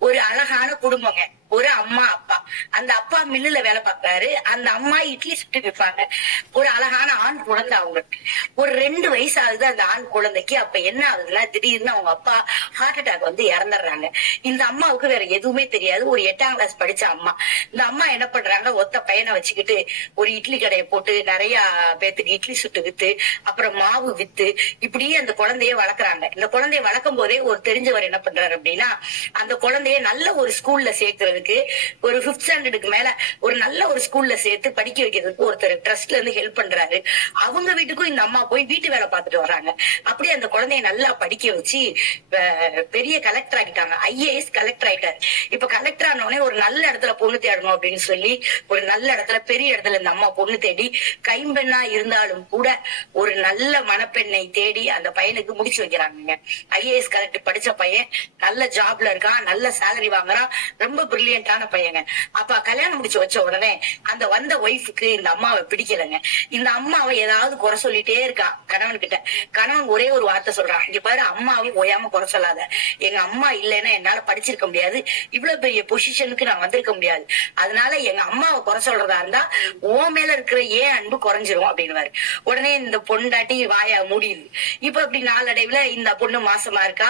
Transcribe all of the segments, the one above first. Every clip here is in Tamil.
ஒரு அழகான குடும்பங்க. ஒரு அம்மா அப்பா. அந்த அப்பா மில்லுல வேலை பார்ப்பாரு. அந்த அம்மா இட்லி சுட்டு விற்பாங்க ஒரு அழகான ஆண் குழந்தை அவங்களுக்கு. ஒரு ரெண்டு வயசு ஆகுது அந்த ஆண் குழந்தைக்கு. அப்ப என்ன ஆகுதுன்னா திடீர்னு அவங்க அப்பா ஹார்ட் அட்டாக் வந்து இறந்துடுறாங்க. இந்த அம்மாவுக்கு வேற எதுவுமே தெரியாது. ஒரு எட்டாம் கிளாஸ் படிச்ச அம்மா. இந்த அம்மா என்ன பண்றாங்க? ஒத்த பையனை வச்சுக்கிட்டு ஒரு இட்லி கடையை போட்டு நிறைய பேத்துக்கு இட்லி சுட்டு வித்து அப்புறம் மாவு வித்து இப்படியே அந்த குழந்தைய வளர்க்குறாங்க. இந்த குழந்தைய வளர்க்கும் போதே ஒரு தெரிஞ்சவர் என்ன பண்றாரு அப்படின்னா அந்த குழந்தைய நல்ல ஒரு ஸ்கூல்ல சேர்க்கறதுக்கு ஒரு பிப்த் ஸ்டாண்டர்டுக்கு மேல ஒரு நல்ல ஒரு ஸ்கூல்ல சேர்த்து படிக்க வைக்கிறதுக்கு ஒருத்தர் ட்ரஸ்ட்ல இருந்து ஹெல்ப் பண்றாரு. அவங்க வீட்டுக்கும் இந்த அம்மா போய் வீட்டு வேலை பார்த்துட்டு வராங்க அப்படியே அந்த குழந்தைய நல்லா படிக்க வச்சு பெரிய கலெக்டர் ஆகிட்டாங்க ஐஏஎஸ் கலெக்டர் ஆயிட்டாரு. இப்ப கலெக்டர் ஆனவனே ஒரு நல்ல இடத்துல பொண்ணு தேடணும் அப்படின்னு சொல்லி ஒரு நல்ல இடத்துல பெரிய இடத்துல இந்த அம்மா பொண்ணு தேடி கைம்பெண்ணா இருந்தாலும் கூட ஒரு நல்ல மணப்பெண்ணை தேடி அந்த பையனுக்கு முடிச்சு வைக்கிறாங்க ஐஏஎஸ் கலெக்டர் படிச்ச பையன் நல்ல ஜாப்ல இருக்கான் நல்ல சேலரி வாங்குறான் ரொம்ப பிரில்லியண்டான பையங்க. அப்ப கல்யாணம் முடிச்சு வச்ச உடனே அந்த வந்த ஒய்ஃபுக்கு இந்த அம்மாவை பிடிக்கலங்க. இந்த அம்மாவை ஏதாவது குறை சொல்லிட்டே இருக்கான் கணவன் கிட்ட கணவன் ஒரே ஒரு வார்த்தை சொல்றான். இங்க பாரு அம்மாவை ஓயாம குறை சொல்லாத. எங்க அம்மா இல்லைன்னா என்னால படிச்சிருக்க முடியாது. இவ்வளவு பெரிய பொசிஷனுக்கு நான் வந்திருக்க முடியாது. அதனால எங்க அம்மாவை குறை சொல்றதா இருந்தா ஓ மேல இருக்கிற ஏன் அன்பு குறைஞ்சிரும்? அப்படின்னு உடனே இந்த பொண்டாட்டி வாயா முடியுது இப்ப இப்படி நாளடைவுல இந்த பொண்ணு மாசமா இருக்கா?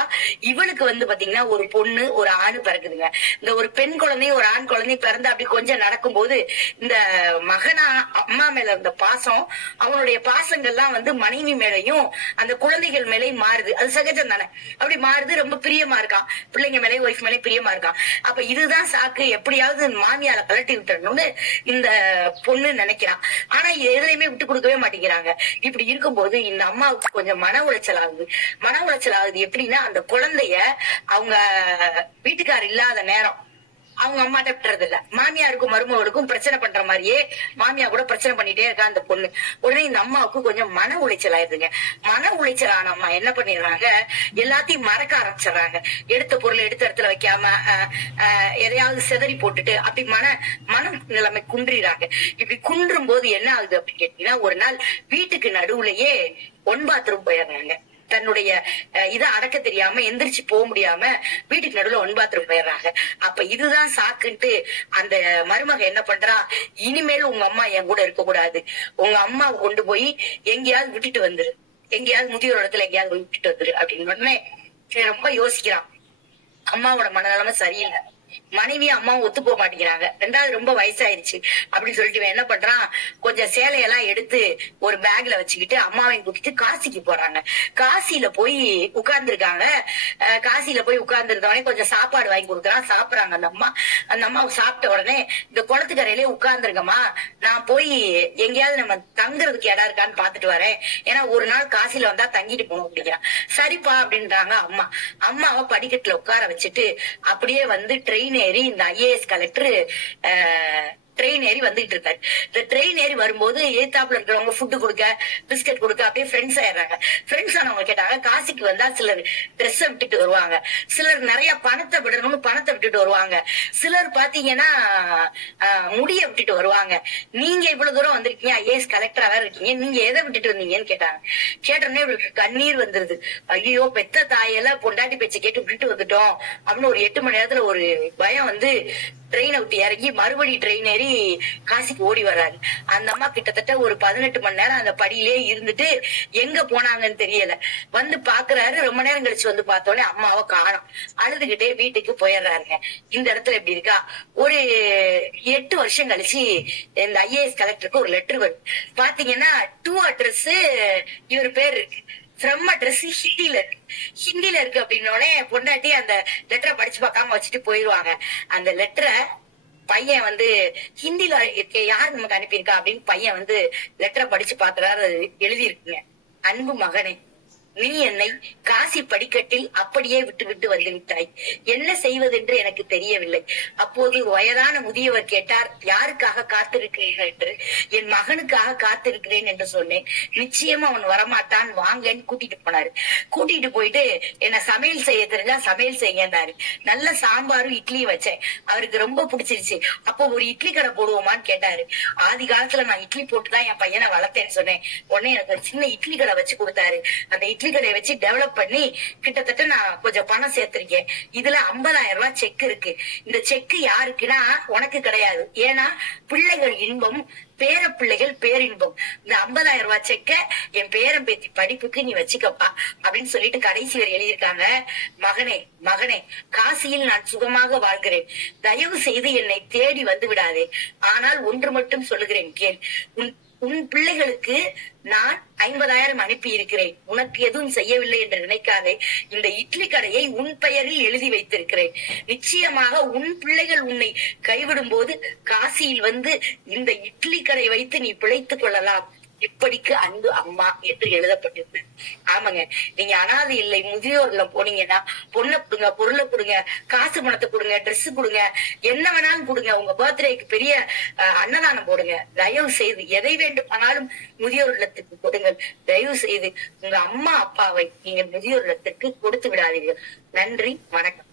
இவளுக்கு வந்து பாத்தீங்கன்னா ஒரு பொண்ணு ஒரு ஆண் பிறக்குதுங்க. இந்த ஒரு பெண் குழந்தையும் ஒரு ஆண் குழந்தையும் பிறந்த அப்படி கொஞ்சம் நடக்கும்போது இந்த மகனா அம்மா மேல இருந்த பாசம் அவனுடைய பாசங்கள்லாம் வந்து மனைவி மேலையும் அந்த குழந்தைகள் மேலேயும் மாறுது. அது சகஜம் தானே? அப்படி மாறுது ரொம்ப பிரியமா இருக்கான். பிள்ளைங்க மேலே ஒய்ஃப் மேலே பிரியமா இருக்கான். அப்ப இதுதான் சாக்கு. எப்படியாவது மாமியால கலட்டி விட்டுறணும்னு இந்த பொண்ணு நினைக்கிறான் ஆனா எதுலையுமே விட்டு கொடுக்கவே மாட்டேங்கிறாங்க. இப்படி இருக்கும்போது இந்த அம்மாவுக்கு கொஞ்சம் மன உளைச்சல் ஆகுது மன உளைச்சல் ஆகுது எப்படின்னா அந்த குழந்தைய அவங்க வீட்டுக்காரர் இல்லாத நேரம் அவங்க அம்மாட்ட விட்டுறது இல்ல மாமியாருக்கும் மருமகளுக்கும் பிரச்சனை பண்ற மாதிரியே மாமியா கூட பிரச்சனை பண்ணிட்டே இருக்கா அந்த பொண்ணு. உடனே இந்த அம்மாவுக்கு கொஞ்சம் மன உளைச்சல் ஆயிருதுங்க. மன உளைச்சல் ஆன அம்மா என்ன பண்ணிடுறாங்க? எல்லாத்தையும் மறக்க ஆரம்பிச்சிடுறாங்க. எடுத்த பொருள் எடுத்த இடத்துல வைக்காம எதையாவது சிதறி போட்டுட்டு அப்படி மன மன நிலைமை குன்றிடுறாங்க. இப்படி குன்றும் போது என்ன ஆகுது அப்படின்னு கேட்டீங்கன்னா ஒரு நாள் வீட்டுக்கு நடுவுலயே ஒன் பாத்ரூம் போயிடுறாங்க. தன்னுடைய இதை அடக்க தெரியாம எந்திரிச்சு போக முடியாம வீட்டுக்கு நடுவுல ஒன் பாத்ரூம் போயிடுறாங்க. அப்ப இதுதான் சாக்குன்ட்டு அந்த மருமக என்ன பண்றா? இனிமேல் உங்க அம்மா என் கூட இருக்க கூடாது. உங்க அம்மாவை கொண்டு போய் எங்கேயாவது விட்டுட்டு வந்துரு. எங்கேயாவது முதியோர் இடத்துல எங்கேயாவது போய் விட்டுட்டு வந்துரு அப்படின்னு உடனே ரொம்ப யோசிக்கிறான். அம்மாவோட மனநலமை சரியில்லை. மனைவியும் அம்மாவும் ஒத்து போக மாட்டேங்கிறாங்க. ரெண்டாவது ரொம்ப வயசாயிருச்சு அப்படின்னு சொல்லிட்டு என்ன பண்றான்? கொஞ்சம் சேலையெல்லாம் எடுத்து ஒரு பேக்ல வச்சுக்கிட்டு அம்மாவையும் கூட்டிட்டு காசிக்கு போறாங்க. காசியில போய் உட்கார்ந்துருக்காங்க. காசியில போய் உட்கார்ந்துருந்தவனே கொஞ்சம் சாப்பாடு வாங்கி கொடுக்குறான். சாப்பிடுறாங்க அந்த அம்மா. அந்த அம்மா சாப்பிட்ட உடனே இந்த குளத்துக்கரையிலே உட்கார்ந்துருக்கம்மா நான் போய் எங்கேயாவது நம்ம தங்குறதுக்கு இடம் இருக்கான்னு பாத்துட்டு வரேன். ஏன்னா ஒரு நாள் காசில வந்தா தங்கிட்டு போகணும் அப்படிங்கிறான். சரிப்பா அப்படின்றாங்க அம்மா. அம்மாவை படிக்கட்டுல உட்கார வச்சுட்டு அப்படியே வந்து ட்ரெயின் ஏறி இந்த ஐஏஎஸ் கலெக்டர் ட்ரெயின் ஏறி வந்துட்டு இருக்காரு. இந்த ட்ரெயின் ஏறி வரும்போது ஏத்தாப்புல இருக்கிறவங்க ஃபுட்டு கொடுக்க பிஸ்கட் கொடுக்க அப்படியே ஃப்ரெண்ட்ஸ் ஆயிடுறாங்க ஃப்ரெண்ட்ஸ் ஆனவங்க கேட்டாங்க காசிக்கு வந்தா சிலர் ட்ரெஸ்ஸை விட்டுட்டு வருவாங்க. சிலர் நிறைய பணத்தை விடணும்னு பணத்தை விட்டுட்டு வருவாங்க. சிலர் பாத்தீங்கன்னா ஆஹ், முடிய விட்டுட்டு வருவாங்க. நீங்க இவ்வளவு தூரம் வந்திருக்கீங்க ஐஏஎஸ் கலெக்டரா வேற இருக்கீங்க நீங்க எதை விட்டுட்டு வந்தீங்கன்னு கேட்டாங்க. கேட்டோடனே இவளுக்கு கண்ணீர் வந்துருது. ஐயோ பெத்த தாயெல்லாம் பொண்டாட்டி பேச்சை கேட்டு விட்டுட்டு வந்துட்டோம். அப்படின்னு ஒரு எட்டு மணி நேரத்துல ஒரு பயம் வந்து ட்ரெயினை விட்டு இறங்கி மறுபடி ட்ரெயின் ஏறி காசிக்கு ஓடி வர்றாரு. அந்த அம்மா கிட்டத்தட்ட ஒரு பதினெட்டு மணி நேரம் அந்த படியிலே இருந்துட்டு எங்க போனாங்கன்னு தெரியல. வந்து பாக்குறாரு. ரொம்ப நேரம் கழிச்சு வந்து பார்த்தோன்னே அம்மாவை காணோம். அழுதுகிட்டே வீட்டுக்கு போயிடுறாருங்க. இந்த இடத்துல எப்படி இருக்கா? ஒரு எட்டு வருஷம் கழிச்சு இந்த ஐஏஎஸ் கலெக்டருக்கு ஒரு லெட்டர் வருது. பாத்தீங்கன்னா டூ அட்ரஸ் இவர் பேர் இருக்கு. ஃப்ரம் அட்ரஸ் ஹிந்தியில இருக்கு. ஹிந்தில இருக்கு அப்படின்னோடனே பொண்டாட்டி அந்த லெட்டரை படிச்சு பார்க்காம வச்சுட்டு போயிருவாங்க. அந்த லெட்டரை பையன் வந்து ஹிந்தில இருக்க யார் நமக்கு அனுப்பியிருக்கா அப்படின்னு பையன் வந்து லெட்டரை படிச்சு பாக்குறாரு எழுதியிருக்குங்க. எழுதி இருக்குங்க அன்பு மகனே. நீ என்னை காசி படிக்கட்டில் அப்படியே விட்டுவிட்டு வந்துவிட்டாய் என்ன செய்வது என்ன செய்வதென்று எனக்கு தெரியவில்லை. அப்போது வயதான முதியவர் கேட்டார் யாருக்காக காத்திருக்கிறீர்கள் என்று? என் மகனுக்காக காத்திருக்கிறேன் என்று சொன்னேன். நிச்சயம் அவன் வரமாட்டான். வாங்கன்னு கூட்டிட்டு போனாரு. கூட்டிட்டு போயிட்டு என்ன சமையல் செய்ய தெரிஞ்சா சமையல் செய்யன்னாரு. நல்ல சாம்பாரும் இட்லியும் வச்சேன். அவருக்கு ரொம்ப பிடிச்சிருச்சு. அப்போ ஒரு இட்லி கடை போடுவோமான்னு கேட்டாரு. ஆதி காலத்துல நான் இட்லி போட்டுதான் என் பையனை வளர்த்தேன்னு சொன்னேன். உடனே எனக்கு ஒரு சின்ன இட்லி கடை வச்சு கொடுத்தாரு. அந்த இட்லி இட்லி வச்சு டெவலப் பண்ணி கிட்டத்தட்ட நான் கொஞ்சம் பணம் சேர்த்திருக்கேன். இதுல 50000 ரூபாய் செக் இருக்கு. இந்த செக் யாருக்குன்னா உனக்கு கிடையாது. ஏன்னா பிள்ளைகள் இன்பம் பேர பிள்ளைகள் பேரின்பம். இந்த 50000 ரூபாய் செக்க என் பேரன் பேத்தி படிப்புக்கு நீ வச்சுக்கப்பா. அப்படின்னு சொல்லிட்டு கடைசி வரை எழுதியிருக்காங்க. மகனே மகனே காசியில் நான் சுகமாக வாழ்கிறேன். தயவு செய்து என்னை தேடி வந்து விடாதே. ஆனால் ஒன்று மட்டும் சொல்லுகிறேன் கேள். உன் உன் பிள்ளைகளுக்கு நான் ஐம்பதாயிரம் அனுப்பி இருக்கிறேன் உனக்கு எதுவும் செய்யவில்லை என்று நினைக்காதே. இந்த இட்லி கடையை உன் பெயரில் எழுதி வைத்திருக்கிறேன். நிச்சயமாக உன் பிள்ளைகள் உன்னை கைவிடும் போது காசியில் வந்து இந்த இட்லி கடை வைத்து நீ பிழைத்துக் கொள்ளலாம். இப்படிக்கு அன்பு அம்மா என்று எழுதப்பட்டிருக்கு ஆமாங்க. நீங்க அனாதை இல்லை முதியோர் போனீங்கன்னா பொண்ணை கொடுங்க பொருளை கொடுங்க காசு பணத்தை கொடுங்க ட்ரெஸ் கொடுங்க என்ன வேணாலும் கொடுங்க. உங்க பர்த்டேக்கு பெரிய அஹ், அன்னதானம் போடுங்க. தயவு செய்து எதை வேண்டுமானாலும் முதியோர் இல்லத்துக்கு கொடுங்கள். தயவு செய்து உங்க அம்மா அப்பாவை நீங்க முதியோர் இல்லத்திற்கு கொடுத்து விடாதீர்கள். நன்றி வணக்கம்.